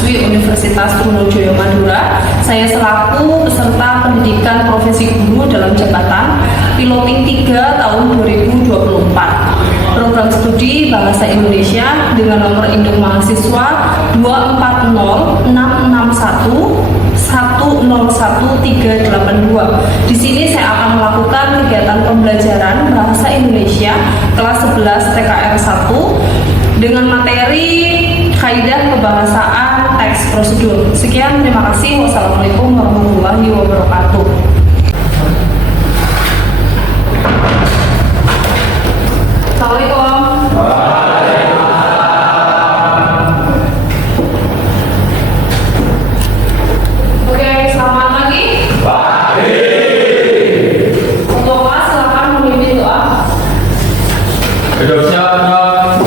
mahasiswi Universitas Trunojoyo Madura. Saya selaku peserta pendidikan profesi guru dalam jabatan Piloting 3 tahun 2024. Program studi Bahasa Indonesia dengan nomor induk mahasiswa 24061101382. Di sini saya akan melakukan kegiatan pembelajaran Bahasa Indonesia kelas 11 TKR 1 dengan materi kaidah kebahasaan teks prosedur. Sekian, terima kasih. Wassalamualaikum warahmatullahi wabarakatuh. Assalamualaikum. Oke, selamat pagi. Pagi. Untuk kelas silakan memimpin doa. Hidup siap,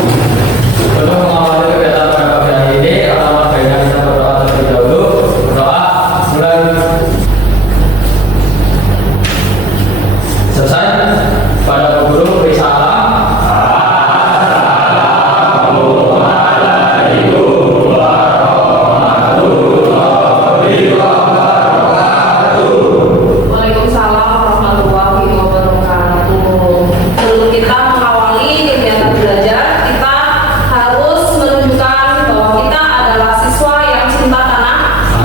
untuk mengawali kegiatan pada pagi hari ini, pertama baiknya kita berdoa terlebih dahulu. Berdoa mulai. Selesai. Pada guru beri salam. Waalaikumsalam warahmatullahi wabarakatuh. Sebelum kita mengawali kegiatan belajar, kita harus menunjukkan bahwa kita adalah siswa yang cinta tanah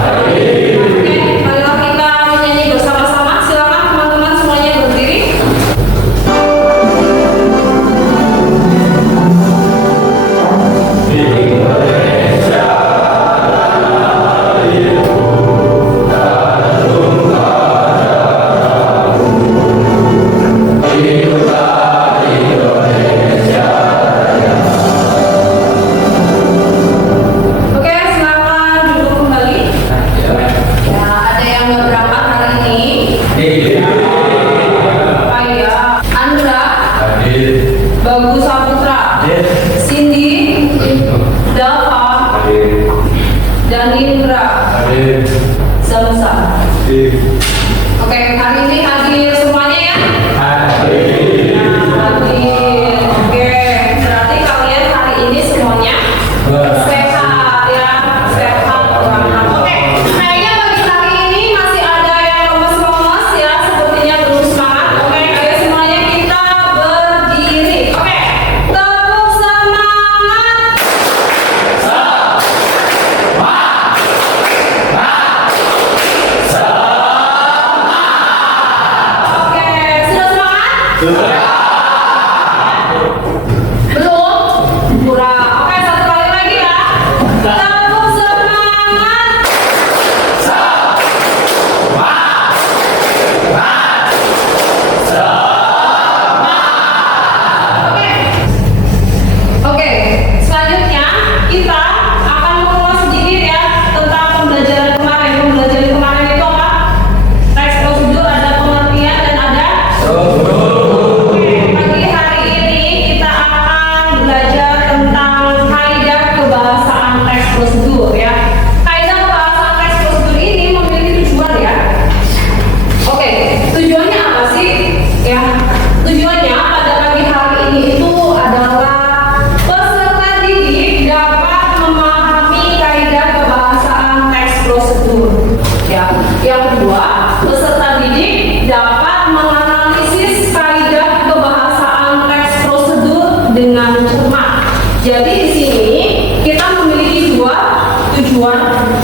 air. Oke, marilah kita menyanyi bersama-sama. Silakan teman-teman semuanya berdiri. Oke, silakan duduk kembali. Ya, ada yang nggak berangkat hari ini. Paya, Andra, Bagus Saputra, Cindy, Dava, dan Indra, Zamsa. Oke, hari ini hadir semuanya ya? Hadir. Oke, berarti kalian hari ini semuanya sehat ya, sehat. Oke, kayaknya pagi hari ini masih ada yang lemes-lemes ya, sepertinya belum semangat. Oke, ayo semuanya kita berdiri. Oke, tepuk semangat. Oke, sudah semangat? Belum? Kurang. Oke, satu kali lagi ya. Tepuk semangat. Oke. Oke, selanjutnya kita akan mengulas sedikit ya tentang pembelajaran kemarin. Pembelajaran kemarin itu apa? Teks prosedur, ada pengertian dan ada. Oke, pagi hari ini kita akan belajar tentang kaidah kebahasaan teks prosedur ya. Kaidah kebahasaan teks prosedur ini memiliki tujuan ya. Oke, tujuannya apa sih? Ya, tujuannya pada pagi hari ini itu adalah peserta didik dapat memahami kaidah kebahasaan teks prosedur. Ya, yang kedua, peserta didik dapat menganalisis kaidah kebahasaan teks prosedur dengan cermat. Jadi di sini kita memiliki dua tujuan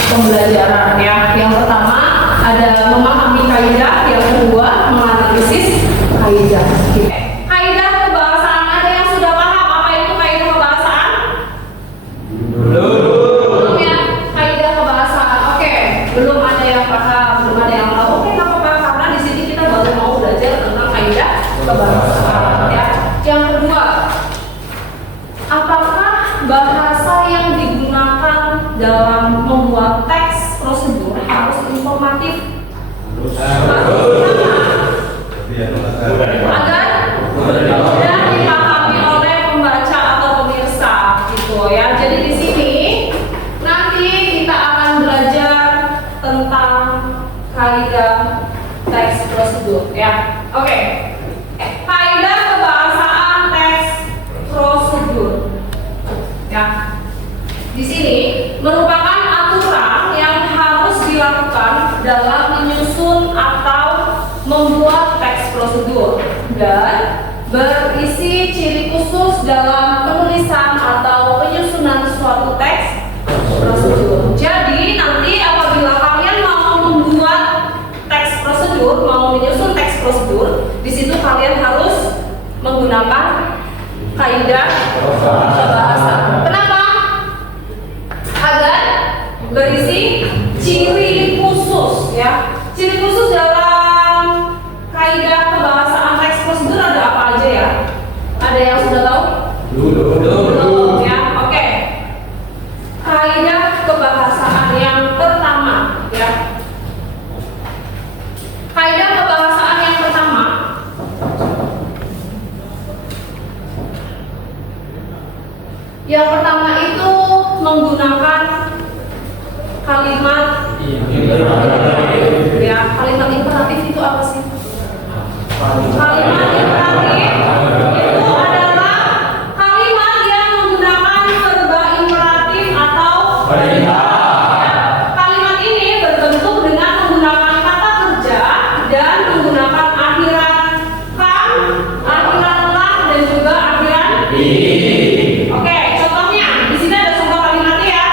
pembelajaran ya. Yang pertama ada memahami kaidah, yang kedua menganalisis kaidah. Kaidah kebahasaan, ada yang sudah paham apa itu kaidah kebahasaan? Belum ya, kaidah kebahasaan. Oke, belum ada yang paham, belum ada yang tahu. Oke, nggak apa-apa karena di sini kita baru mau belajar tentang kaidah kebahasaan ya. Yang kedua, apakah bahasa yang digunakan dalam membuat teks prosedur harus informatif? Agar mudah dipahami oleh pembaca atau pemirsa gitu ya. Jadi di sini nanti kita akan belajar tentang kaidah teks prosedur ya. Oke. Kaidah kebahasaan teks prosedur. Ya. Di sini merupakan aturan dalam menyusun atau membuat teks prosedur dan berisi ciri khusus dalam penulisan atau penyusunan suatu teks prosedur. Jadi nanti apabila kalian mau membuat teks prosedur, mau menyusun teks prosedur, di situ kalian harus menggunakan kaidah bahasa. Kenapa? Agar berisi ciri khusus, ya. Ciri khusus dalam kaidah kebahasaan teks prosedur ada apa aja ya? Ada yang sudah tahu? Belum ya. Oke. Kaidah kebahasaan yang pertama, ya. Kaidah kebahasaan yang pertama itu menggunakan kalimat ya. Kalimat imperatif itu apa sih? Kalimat imperatif itu adalah kalimat yang menggunakan verba imperatif atau kalimat ini berbentuk dengan menggunakan kata kerja dan menggunakan akhiran kan, akhiran lah, dan juga akhiran Oke, contohnya di sini ada contoh kalimatnya ya.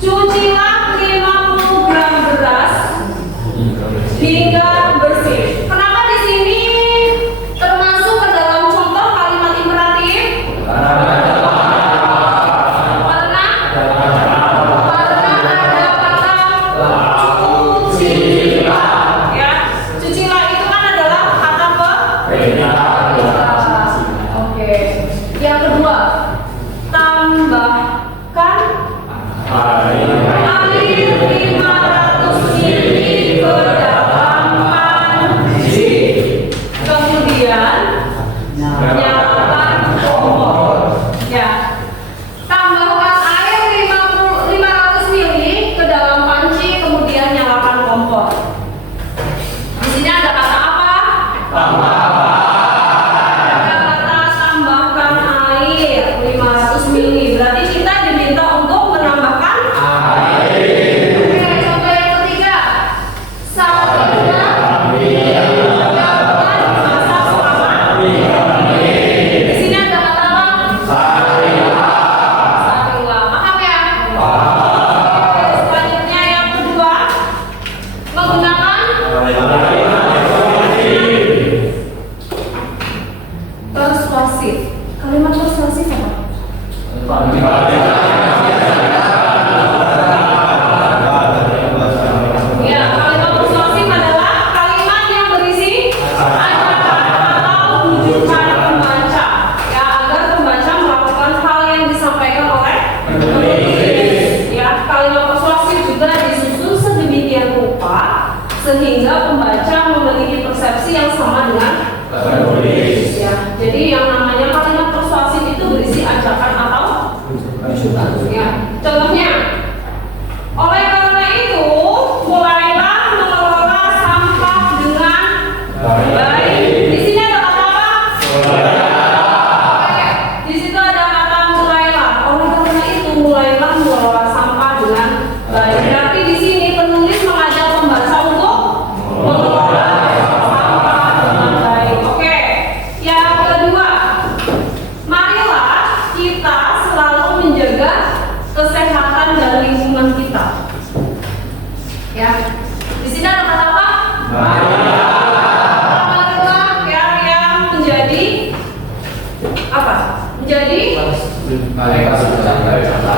Cucilah 50 gram beras hingga bersih. Kenapa di sini termasuk ke dalam contoh kalimat imperatif? Karena ada kata cucilah. Ya, cucilah itu kan adalah kata perintah. Oke. Yang kedua, tambahkan air 500 ml ke dalam panci. Kemudian nyalakan kompor. Ya. Tambahkan air 500 ml ke dalam panci, kemudian nyalakan kompor. Di sini ada kata apa? Tambahkan air 500 ml. Berarti kita diminta untuk menambahkan air. Oke, contoh yang ketiga. Sapinya dapat dimasak selama 5 menit. Di sini ada kata apa? Sarilah. Paham ya? Oke, selanjutnya yang kedua, menggunakan persuasif. Kalimat persuasif apa? Ya, kalimat persuasif adalah kalimat yang berisi ajakan atau bujukan pembaca, ya, agar pembaca melakukan hal yang disampaikan oleh penulis. Ya, kalimat persuasif juga disusun sedemikian rupa sehingga pembaca memiliki persepsi yang sama dengan penulis. Ya, jadi yang namanya kalimat persuasif itu berisi ajakan atau bujukan. Ya, contohnya, oleh karena itu mulailah mengelola sampah dengan baik. Di sini ada kata apa? Oke, di situ ada kata mulailah. Oleh karena itu mulailah mengelola sampah dengan baik. Berarti di sini penulis mengajak pembaca untuk mengelola sampah dengan baik. Oke, yang kedua, marilah kita selalu menjaga kesehatan dan lingkungan kita. Ya, di sini ada kata apa? Marilah ya, yang menjadi apa? Menjadi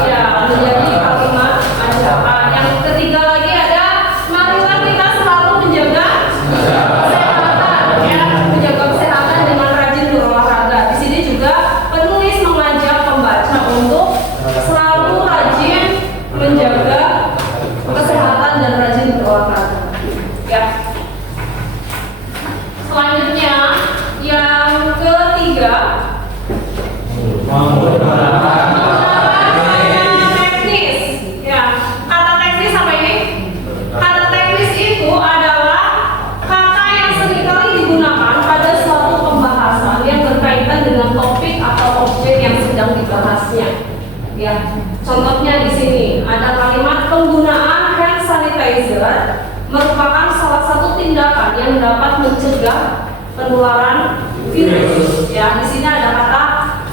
ya, menjadi kalimat ajakan. Yang ketiga lagi ada marilah kita selalu menjaga kesehatan, ya, menjaga kesehatan dengan rajin berolahraga. Di sini juga penulis mengajak pembaca untuk selalu rajin menjaga kesehatan dan rajin berolahraga. Ya. Selanjutnya yang ketiga, teknis. Ya, kata teknis apa ini? Kata teknis itu adalah kata yang seringkali digunakan pada suatu pembahasan yang berkaitan dengan topik atau objek yang sedang dibahasnya. Ya, contohnya di sini ada kalimat penggunaan hand sanitizer merupakan salah satu tindakan yang dapat mencegah penularan virus. Ya, di sini ada kata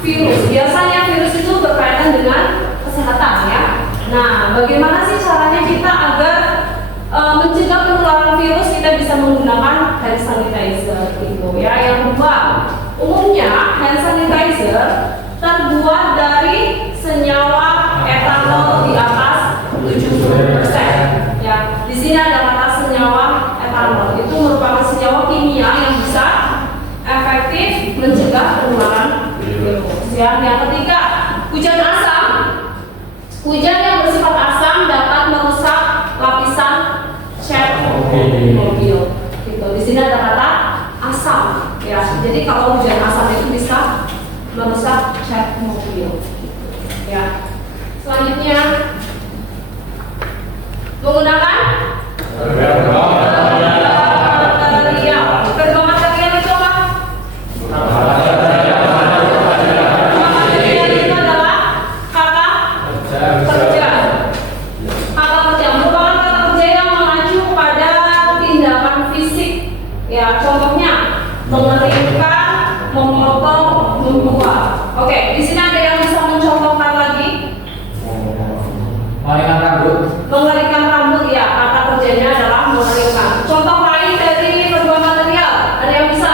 virus. Biasanya virus itu berkaitan dengan kesehatan ya. Nah, bagaimana sih caranya kita agar mencegah penularan virus? Kita bisa menggunakan hand sanitizer gitu ya. Yang kedua, umumnya hand sanitizer terbuat dari senyawa etanol di atas 70%. Ya, di sini ada kata senyawa etanol. Itu merupakan senyawa kimia yang bisa efektif mencegah penularan virus. Ya, yang ketiga, hujan asam. Hujan yang bersifat asam dapat merusak lapisan cat mobil. Gitu. Di sini ada kata asam. Ya, jadi kalau hujan asam itu bisa merusak cat mobil. Ya. Selanjutnya menggunakan material. Verba material itu apa? Material itu adalah kata kerja. Kata kerja merupakan kata kerja yang mengacu pada tindakan fisik. Ya, contohnya mengeringkan, memotong, membuat. Oke, di sini ada yang bisa mencontohkan lagi? Mengeringkan rambut. Mengeringkan rambut, ya, kata kerjanya adalah mengeringkan. Contoh lain dari verba material, ada yang bisa?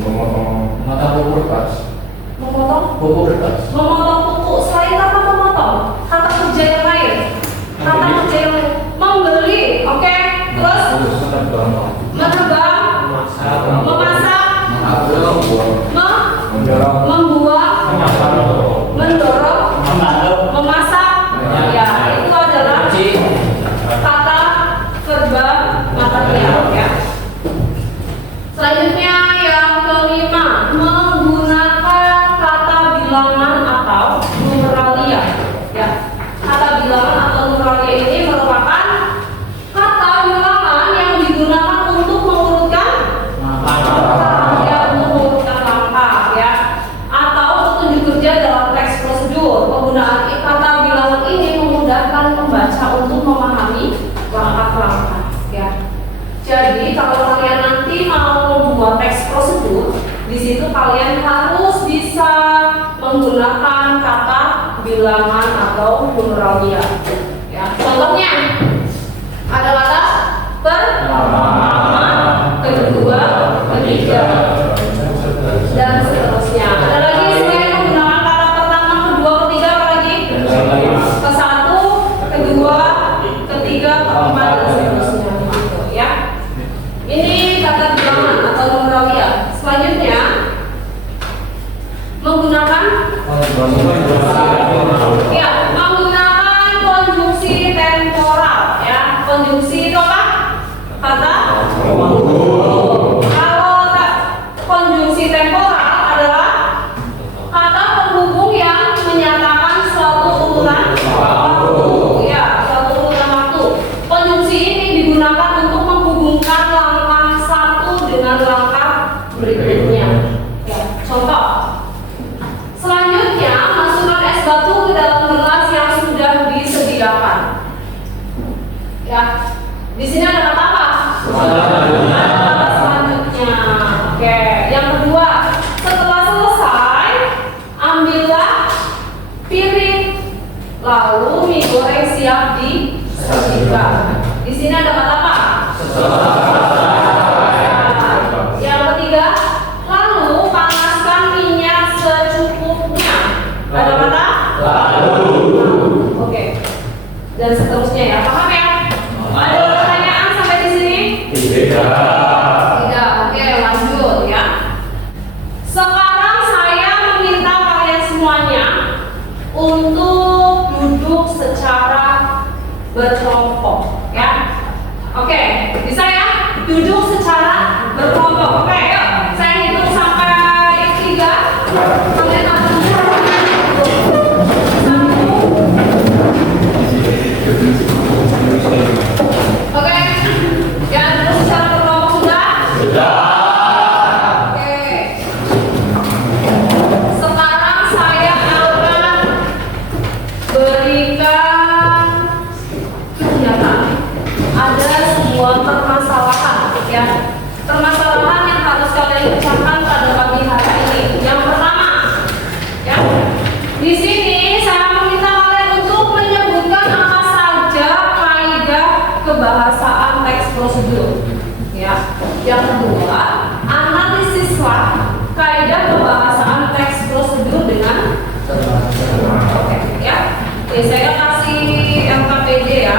Memotong kuku kertas. Memotong? Kuku kertas. Memotong kuku. Selain kata memotong, kata kerja yang lain. Kata kerja yang lain. Membeli, oke. Terus menebang, memasak, membuat, mendorong, memasak. Ya, itu adalah kata verba material ya. Selanjutnya yang kelima, menggunakan kata bilangan atau numeralia. Ya, kata bilangan atau numeralia ini merupakan kata bilangan yang digunakan untuk mengurutkan ya, untuk mengurutkan langkah ya, atau petunjuk kerja dalam teks prosedur. Penggunaan kata bilangan ini memudahkan pembaca untuk memahami langkah-langkah ya. Jadi kalau kalian nanti mau membuat teks prosedur, di situ kalian harus bisa menggunakan kata bilangan atau numeralia. Ya, contohnya ada kata pertama, kedua, ketiga, dan seterusnya. Ada lagi selain menggunakan kata pertama, kedua, ketiga, apa lagi? Ke satu, kedua, ketiga, keempat, dan seterusnya. Gitu, ya. Ini kata bilangan atau numeralia. Selanjutnya menggunakan ya, menggunakan konjungsi temporal ya. Konjungsi itu apa? Kata kalau konjungsi temporal adalah kata penghubung yang menyatakan suatu urutan waktu ya, suatu urutan waktu. Konjungsi ini digunakan untuk menghubungkan langkah satu dengan langkah berikutnya. Ya, contoh. Selanjutnya, masukkan es batu ke dalam gelas yang sudah disediakan. Ya, di sini ada kata apa? Ada kata selanjutnya. Oke, yang kedua, setelah selesai, ambillah piring, lalu mie goreng siap disajikan. Di sini ada kata apa? Yang ketiga, lalu panaskan minyak secukupnya. Ada kata? Oke. Dan seterusnya ya. Paham ya? Ada pertanyaan sampai di sini? Tidak. Oke, lanjut ya. Sekarang saya meminta kalian semuanya untuk duduk secara berkelompok ya. Oke, bisa ya? Duduk secara berkelompok. Oke, yuk. Saya hitung sampai 3. Kalian akan oke. Ya, duduk secara berkelompok sudah? Oke. Sekarang saya akan berikan kegiatan. Ada prosedur. Ya. Yang kedua, analisislah kaidah pembahasan teks prosedur dengan oke, ya. Oke, saya kasih LKPD ya.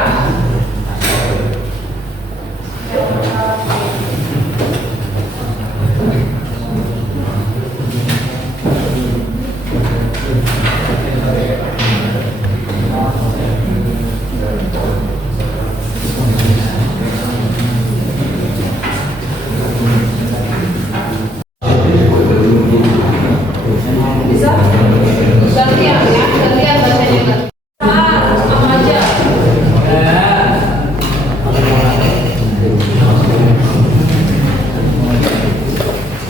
Bisa? Gantian ya, gantian bacanya. Apa aja?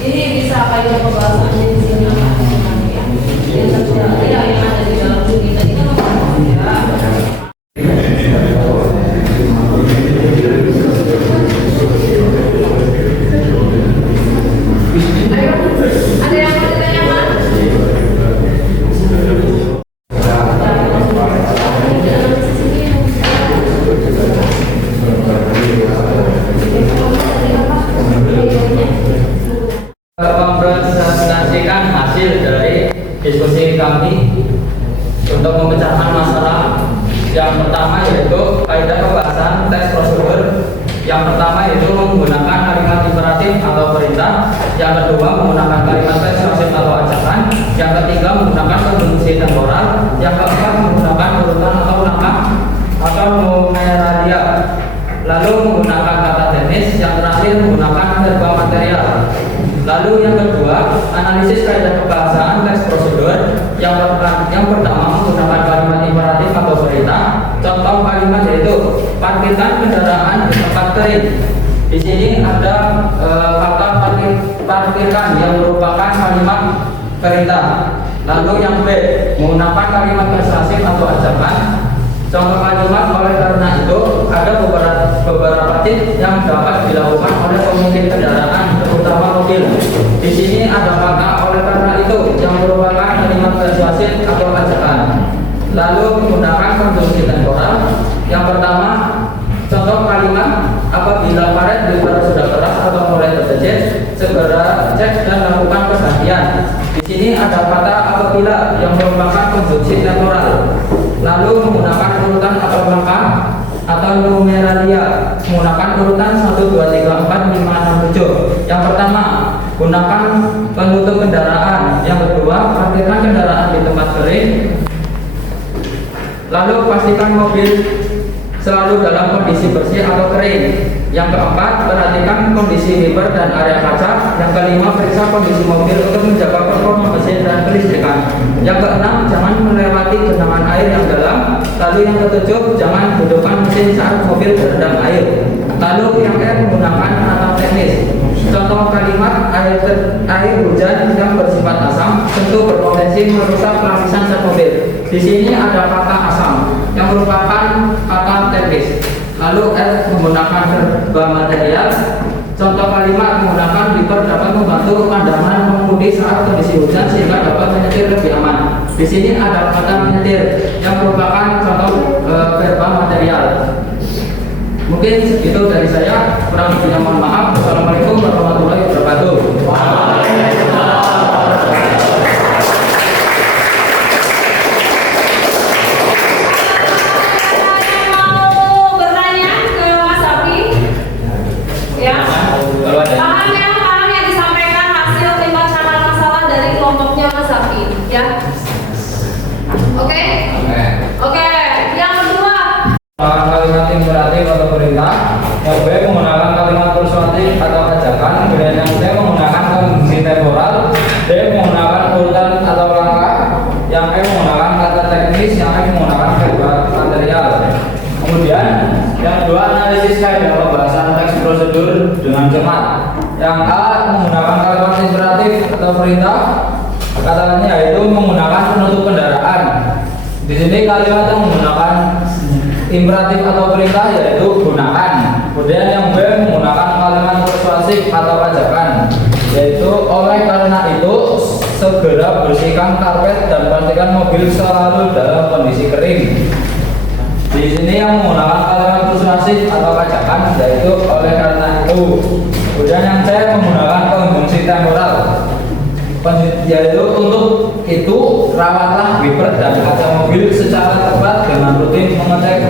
Ini bisa kayak pembahasannya di sini ya. Yang tersurat ya, yang ada di dalam buku kita ini ya. Ayo, ada yang mau ditanyakan? Mempresentasikan hasil dari diskusi kami untuk memecahkan masalah. Yang pertama yaitu kaidah pembahasan teks prosedur. Yang pertama yaitu menggunakan kalimat imperatif atau perintah. Yang kedua menggunakan kalimat persuasif atau ajakan. Yang ketiga menggunakan konjungsi temporal. Yang keempat menggunakan urutan atau langkah atau numeralia. Lalu menggunakan kata teknis. Yang terakhir menggunakan verba material. Lalu yang kedua, analisis kaidah pembahasan teks prosedur. Yang pertama menggunakan kalimat imperatif atau perintah. Contoh kalimat yaitu parkirkan kendaraan di tempat kering. Di sini ada kata parkirkan yang merupakan kalimat perintah. Lalu yang B, menggunakan kalimat persuasif atau ajakan. Contoh kalimat oleh karena itu ada beberapa tips yang dapat dilakukan oleh pemilik kendaraan, terutama mobil. Di sini ada kata oleh karena itu yang merupakan kalimat persuasif atau ajakan. Lalu menggunakan konjungsi temporal. Yang pertama, contoh kalimat apabila karet dibara sudah keras atau mulai terjejit, segera cek dan lakukan pergantian. Di sini ada kata apabila yang merupakan konjungsi temporal. Lalu menggunakan urutan atau langkah atau numeralia, menggunakan urutan 1, 2, 3, 4, 5, 6, 7. Yang pertama, gunakan penutup kendaraan. Yang kedua, parkirkan kendaraan di tempat kering. Lalu pastikan mobil selalu dalam kondisi bersih atau kering. Yang keempat, perhatikan kondisi wiper dan area kaca. Yang kelima, periksa kondisi mobil untuk menjaga performa mesin dan kelistrikan. Yang keenam, jangan melewati genangan air yang dalam. Lalu yang ketujuh, jangan hidupkan mesin saat mobil terendam air. Lalu yang menggunakan kata teknis. Contoh kalimat air hujan yang bersifat asam tentu berpotensi merusak lapisan cat mobil. Di sini ada kata asam yang merupakan kata teknis. Lalu menggunakan verba material. Contoh kalimat menggunakan wiper dapat membantu pandangan pengemudi saat kondisi hujan sehingga dapat menyetir lebih aman. Di sini ada kata menyetir yang merupakan contoh verba material. Mungkin segitu dari saya. Kurang lebihnya mohon maaf. Wassalamualaikum warahmatullahi wabarakatuh. Kalimat imperatif atau perintah. Yang B menggunakan kalimat persuasif atau ajakan. Kemudian yang C menggunakan konjungsi temporal. D menggunakan urutan atau langkah. Yang E menggunakan kata teknis. Yang F menggunakan verba material. Kemudian yang kedua, analisis kaidah pembahasan teks prosedur dengan cermat. Yang A menggunakan kalimat imperatif atau perintah. Katanya yaitu menggunakan penutup kendaraan. Di sini kalimat yang menggunakan imperatif atau perintah yaitu gunakan. Kemudian yang B menggunakan kalimat persuasif atau ajakan, yaitu oleh karena itu segera bersihkan karpet dan pastikan mobil selalu dalam kondisi kering. Di Di sini yang menggunakan kalimat persuasif atau ajakan yaitu oleh karena itu. Kemudian yang C menggunakan konjungsi temporal, yaitu untuk itu rawatlah wiper dan kaca mobil secara tepat dengan rutin mengecek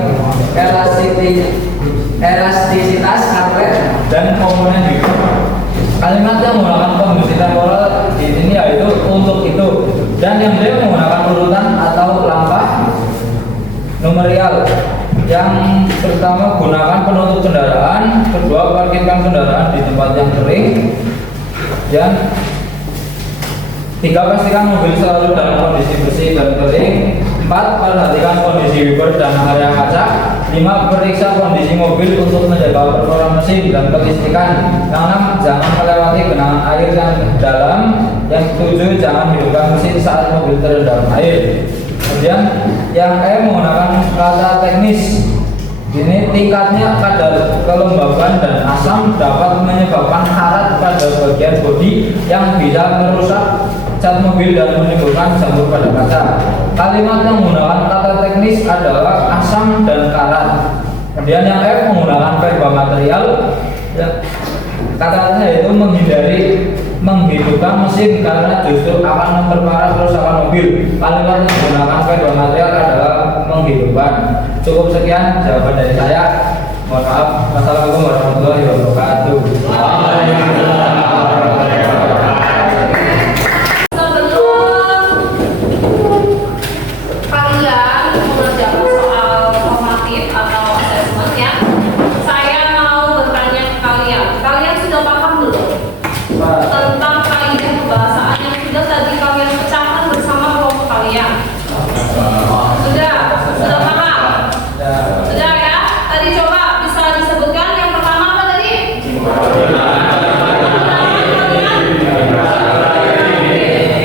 elastisitas atlet dan komponen wiper. Kalimat yang menggunakan konjungsi temporal di sini yaitu untuk itu. Dan yang D menggunakan urutan atau langkah numeral. Yang pertama gunakan penutup kendaraan, kedua parkirkan kendaraan di tempat yang kering, dan tiga pastikan mobil selalu dalam kondisi bersih dan kering, empat perhatikan kondisi wiper dan area kaca, lima periksa kondisi mobil untuk menjaga performa mesin dan kelistrikan, yang enam jangan melewati genangan air yang dalam, yang ketujuh jangan hidupkan mesin saat mobil terendam air. Kemudian yang E menggunakan kata teknis. Ini tingkatnya kadar kelembaban dan asam dapat menyebabkan karat pada bagian bodi yang bisa merusak cat mobil dan menimbulkan jamur pada kaca. Kalimat yang menggunakan kata teknis adalah asam dan karat. Kemudian yang F menggunakan verba material. Katanya yaitu menghidupkan mesin karena justru akan memperparah kerusakan mobil. Kalimat yang menggunakan verba material adalah menghidupkan. Cukup sekian jawaban dari saya. Mohon maaf. Wassalamualaikum warahmatullahi wabarakatuh. Tentang kaidah kebahasaan yang sudah tadi kalian pecahkan bersama kelompok kalian. Sudah paham? Sudah ya? Tadi coba bisa disebutkan yang pertama apa tadi?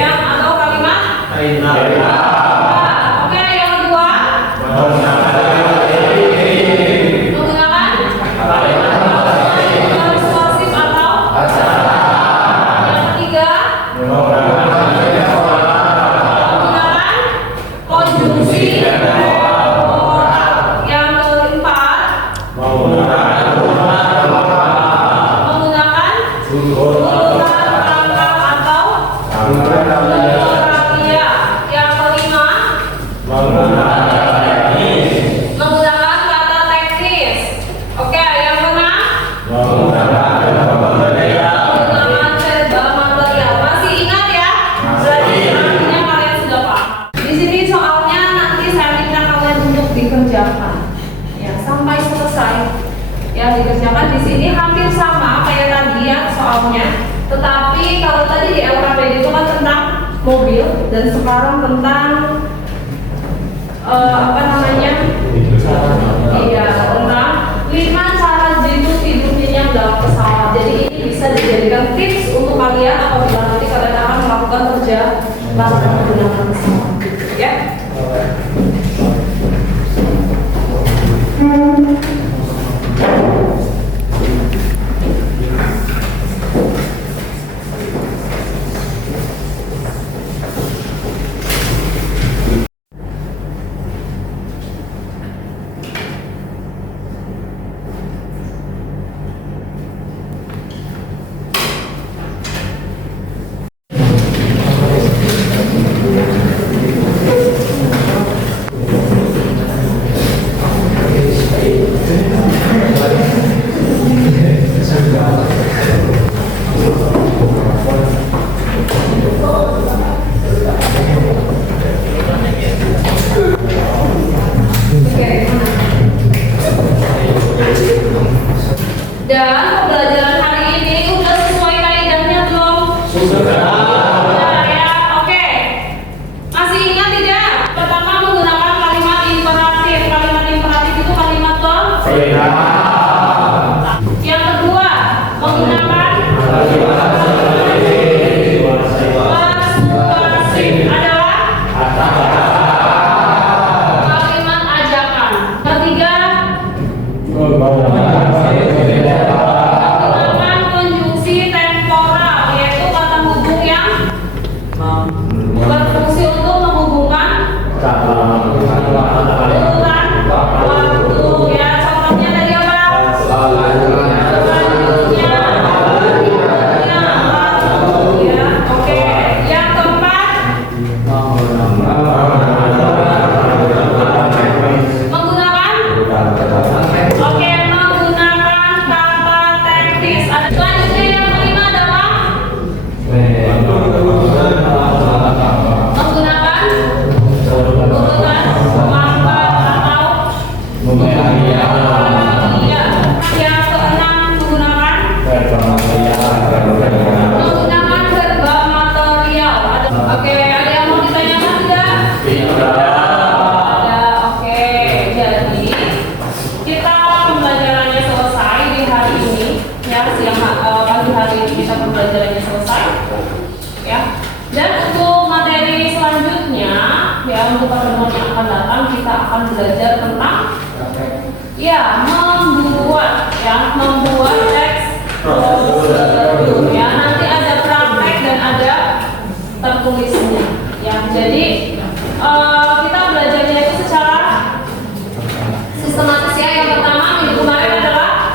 Yang atau kalimat? Oke, yang kedua? Menggunakan? Persuasif atau? Menggunakan konjungsi temporal. Yang keempat menggunakan urutan pangkal atau hierarkia. Yang kelima menggunakan kata teknis. Oke, yang keenam menggunakan verba material. Masih ingat ya? Berarti artinya kalian sudah paham. Di sini soalnya nanti saya minta kalian untuk dikerjakan. Ya, sampai selesai. Ya, dikerjakan di sini hampir sama kayak tadi ya soalnya. Tetapi kalau tadi di LKPD itu kan tentang mobil dan sekarang tentang apa namanya? Iya, tentang 5 cara hidup-hidupnya dalam pesawat. Jadi ini bisa dijadikan tips untuk kalian apabila nanti kalian akan melakukan kerja langsung menggunakan pesawat, ya. Dan pembelajaran hari ini udah sesuai kaidahnya belum? Sudah ya, oke. Masih ingat tidak? Pertama menggunakan kalimat imperatif. Kalimat imperatif itu kalimat perintah. Yang kedua menggunakan persuasif adalah kalimat ajakan. Ketiga menggunakan konjungsi temporal, yaitu kata hubung yang berfungsi untuk menghubungkan urutan waktu. akan belajar tentang ya membuat teks prosedur ya. Nanti ada praktek dan ada tertulisnya ya. Jadi kita belajarnya itu secara sistematis ya. Yang pertama minggu kemarin adalah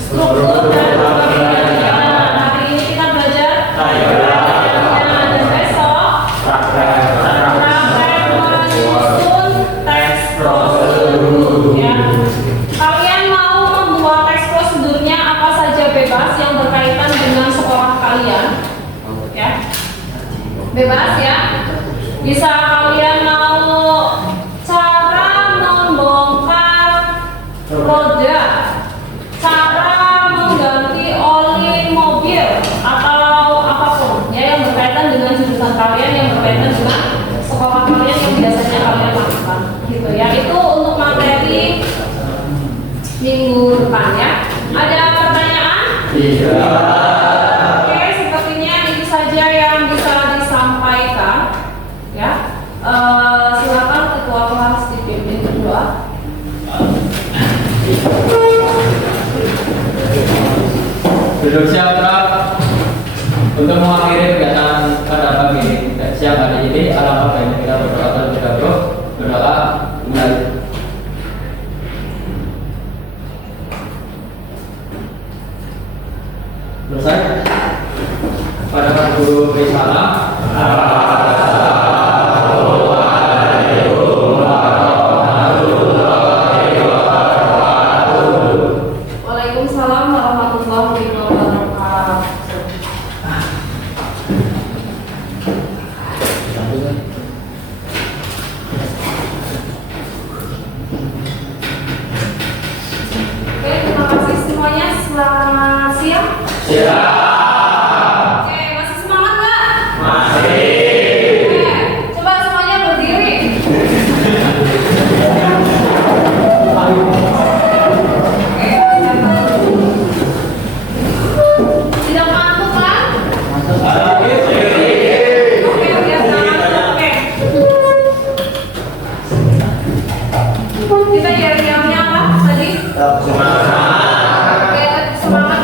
struktur dan pembagiannya. Hari ini kita belajar dan besok praktek menyusun teks prosedur ya. Kalian mau membuat teks prosedurnya apa saja bebas yang berkaitan dengan sekolah kalian ya. Bebas ya. Bisa kalian mau cara membongkar roda, cara mengganti oli mobil, atau apapun ya yang berkaitan dengan jurusan kalian, yang berkaitan dengan sekolah kalian yang biasanya kalian lakukan gitu ya. Itu untuk materi minggu depan ya. Ada pertanyaan? Oke, sepertinya itu saja yang bisa disampaikan ya. Silakan ketua kelas dipimpin berdoa. Duduk siap Kak untuk mengakhiri kegiatan pada pagi ini. Siang hari ini alhamdulillah banyak kita berdoa terlebih dahulu. Berdoa mulai. Selesai. Pada Pak Guru beri salam. Waalaikumsalam warahmatullahi wabarakatuh. Oke, terima kasih semuanya. Selamat siang. Oke, masih semangat nggak? Oke, coba semuanya berdiri. Tidak ngantuk kan? Oke, biar nggak ngantuk. Oke. Kita diamnya apa tadi? Oke, semangat.